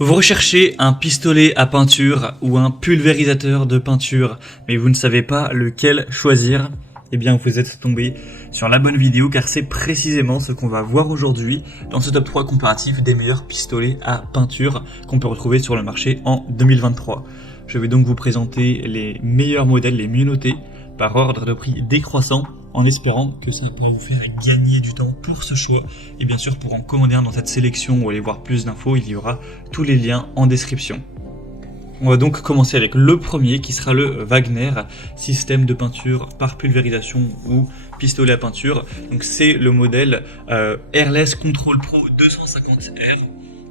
Vous recherchez un pistolet à peinture ou un pulvérisateur de peinture, mais vous ne savez pas lequel choisir? Eh bien, vous êtes tombé sur la bonne vidéo car c'est précisément ce qu'on va voir aujourd'hui dans ce top 3 comparatif des meilleurs pistolets à peinture qu'on peut retrouver sur le marché en 2023. Je vais donc vous présenter les meilleurs modèles, les mieux notés, par ordre de prix décroissant, en espérant que ça pourra vous faire gagner du temps pour ce choix. Et bien sûr, pour en commander un dans cette sélection ou aller voir plus d'infos, il y aura tous les liens en description. On va donc commencer avec le premier qui sera le Wagner, système de peinture par pulvérisation ou pistolet à peinture. Donc c'est le modèle Airless Control Pro 250R.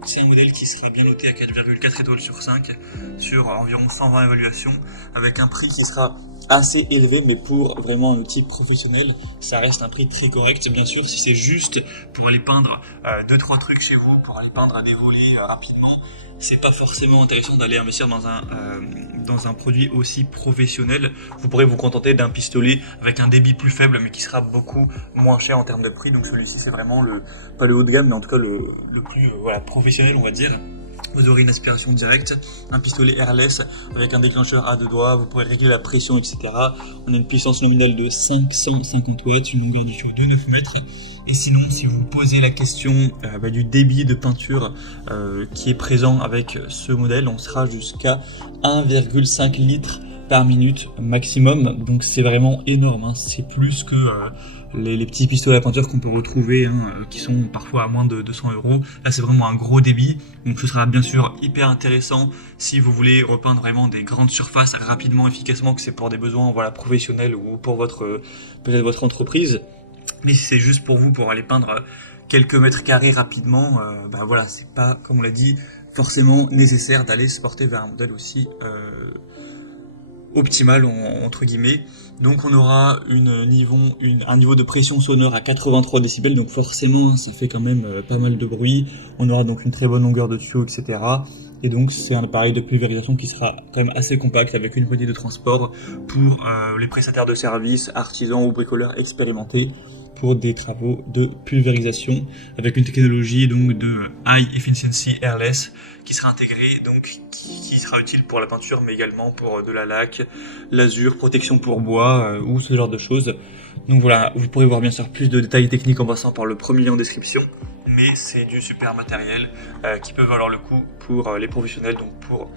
C'est un modèle qui sera bien noté à 4,4 étoiles sur 5 sur environ 120 évaluations avec un prix qui sera assez élevé, mais pour vraiment un outil professionnel, ça reste un prix très correct. Bien sûr, si c'est juste pour aller peindre 2-3 trucs chez vous, pour aller peindre à des volets rapidement, c'est pas forcément intéressant d'aller investir dans un produit aussi professionnel. Vous pourrez vous contenter d'un pistolet avec un débit plus faible, mais qui sera beaucoup moins cher en termes de prix. Donc celui-ci, c'est vraiment pas le haut de gamme, mais en tout cas le plus professionnel, on va dire. Vous aurez une aspiration directe, un pistolet airless avec un déclencheur à deux doigts, vous pourrez régler la pression, etc. On a une puissance nominale de 550 watts, une longueur du tuyau de 9 mètres. Et sinon, si vous posez la question du débit de peinture qui est présent avec ce modèle, on sera jusqu'à 1,5 litres par minute maximum. Donc c'est vraiment énorme, hein. C'est plus que les petits pistolets à peinture qu'on peut retrouver, qui sont parfois à moins de 200 €. Là, c'est vraiment un gros débit. Donc ce sera bien sûr hyper intéressant si vous voulez repeindre vraiment des grandes surfaces rapidement, efficacement, que c'est pour des besoins professionnels ou pour peut-être votre entreprise. Mais si c'est juste pour vous, pour aller peindre quelques mètres carrés rapidement, c'est pas, comme on l'a dit, forcément nécessaire d'aller se porter vers un modèle aussi optimal entre guillemets. Donc on aura un niveau de pression sonore à 83 décibels, donc forcément ça fait quand même pas mal de bruit. On aura donc une très bonne longueur de tuyau, etc. Et donc c'est un appareil de pulvérisation qui sera quand même assez compact avec une petite de transport pour les prestataires de services, artisans ou bricoleurs expérimentés pour des travaux de pulvérisation avec une technologie donc de High Efficiency Airless qui sera intégrée, donc qui sera utile pour la peinture mais également pour de la laque, l'azur, protection pour bois ou ce genre de choses. Donc voilà, vous pourrez voir bien sûr plus de détails techniques en passant par le premier lien en description, mais c'est du super matériel qui peut valoir le coup pour les professionnels. Donc pour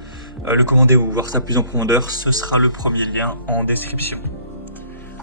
le commander ou voir ça plus en profondeur, ce sera le premier lien en description.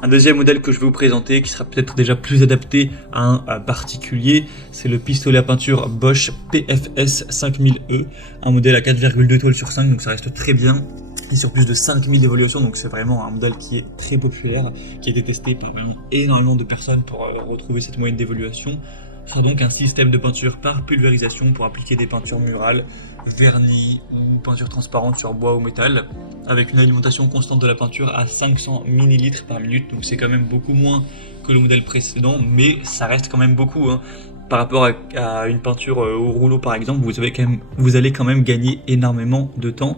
Un deuxième modèle que je vais vous présenter, qui sera peut-être déjà plus adapté à un particulier, c'est le pistolet à peinture Bosch PFS 5000E, un modèle à 4,2 étoiles sur 5, donc ça reste très bien, et sur plus de 5000 évaluations, donc c'est vraiment un modèle qui est très populaire, qui a été testé par vraiment énormément de personnes pour retrouver cette moyenne d'évaluation. Ce sera donc un système de peinture par pulvérisation pour appliquer des peintures murales, vernis ou peintures transparentes sur bois ou métal, avec une alimentation constante de la peinture à 500 ml par minute, donc c'est quand même beaucoup moins que le modèle précédent, mais ça reste quand même beaucoup, hein. Par rapport à une peinture au rouleau par exemple, vous allez quand même gagner énormément de temps,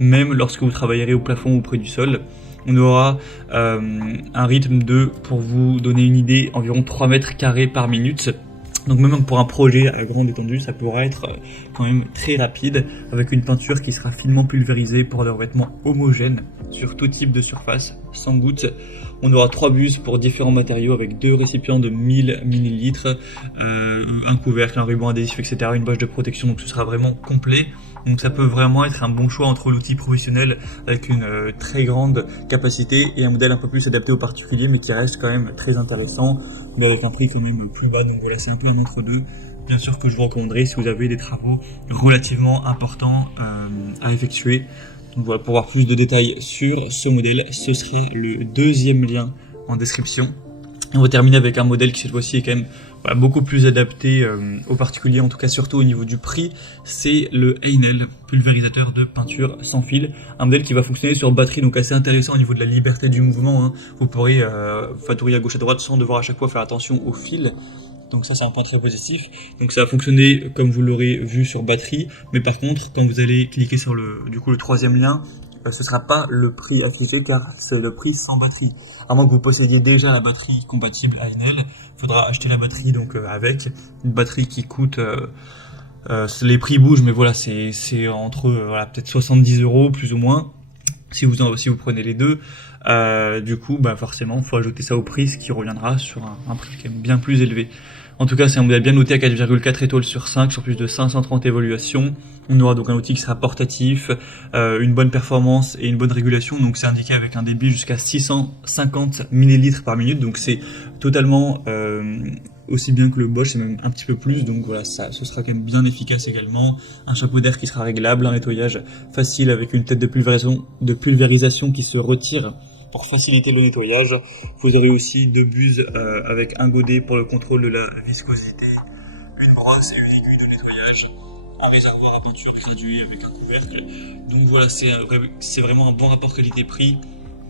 même lorsque vous travaillerez au plafond ou près du sol. On aura un rythme de, pour vous donner une idée, environ 3 mètres carrés par minute. Donc même pour un projet à grande étendue, ça pourra être quand même très rapide avec une peinture qui sera finement pulvérisée pour des revêtements homogènes sur tout type de surface, sans goutte. On aura 3 buses pour différents matériaux avec 2 récipients de 1000 ml, un couvercle, un ruban adhésif, etc., une bâche de protection, donc ce sera vraiment complet. Donc ça peut vraiment être un bon choix entre l'outil professionnel avec une très grande capacité et un modèle un peu plus adapté aux particuliers mais qui reste quand même très intéressant, mais avec un prix quand même plus bas. Donc voilà, c'est un peu un entre-deux. Bien sûr que je vous recommanderais si vous avez des travaux relativement importants à effectuer. Donc voilà, pour voir plus de détails sur ce modèle, ce serait le deuxième lien en description. On va terminer avec un modèle qui cette fois-ci est quand même beaucoup plus adapté aux particuliers, en tout cas surtout au niveau du prix. C'est le Heinel, pulvérisateur de peinture sans fil, un modèle qui va fonctionner sur batterie, donc assez intéressant au niveau de la liberté du mouvement, hein. Vous pourrez fatouiller à gauche à droite sans devoir à chaque fois faire attention au fil. Donc ça c'est un point très positif. Donc ça va fonctionner comme vous l'aurez vu sur batterie, mais par contre quand vous allez cliquer sur le troisième lien, ce sera pas le prix affiché car c'est le prix sans batterie. À moins que vous possédiez déjà la batterie compatible Heinel, il faudra acheter la batterie donc avec une batterie qui coûte Les prix bougent, mais voilà, c'est entre voilà, peut-être 70 € plus ou moins si vous prenez les deux. Du coup, bah forcément, faut ajouter ça au prix, ce qui reviendra sur un prix quand même bien plus élevé. En tout cas, c'est un modèle bien noté à 4,4 étoiles sur 5, sur plus de 530 évaluations. On aura donc un outil qui sera portatif, une bonne performance et une bonne régulation. Donc c'est indiqué avec un débit jusqu'à 650 millilitres par minute. Donc c'est totalement aussi bien que le Bosch, c'est même un petit peu plus. Donc voilà, ce sera quand même bien efficace également. Un chapeau d'air qui sera réglable, un nettoyage facile avec une tête de pulvérisation qui se retire pour faciliter le nettoyage. Vous aurez aussi deux buses avec un godet pour le contrôle de la viscosité, une brosse et une aiguille de nettoyage, un réservoir à peinture gradué avec un couvercle. Donc voilà, c'est vraiment un bon rapport qualité-prix.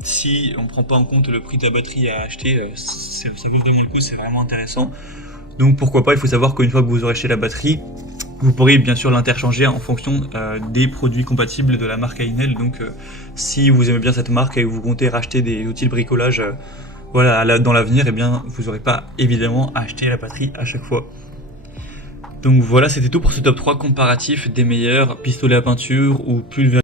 Si on ne prend pas en compte le prix de la batterie à acheter, ça vaut vraiment le coup, c'est vraiment intéressant. Donc pourquoi pas, il faut savoir qu'une fois que vous aurez acheté la batterie, vous pourrez bien sûr l'interchanger en fonction des produits compatibles de la marque Ainel. Donc si vous aimez bien cette marque et que vous comptez racheter des outils de bricolage voilà, dans l'avenir, eh bien vous n'aurez pas évidemment à acheter la batterie à chaque fois. Donc voilà, c'était tout pour ce top 3 comparatif des meilleurs pistolets à peinture ou pulvérisateurs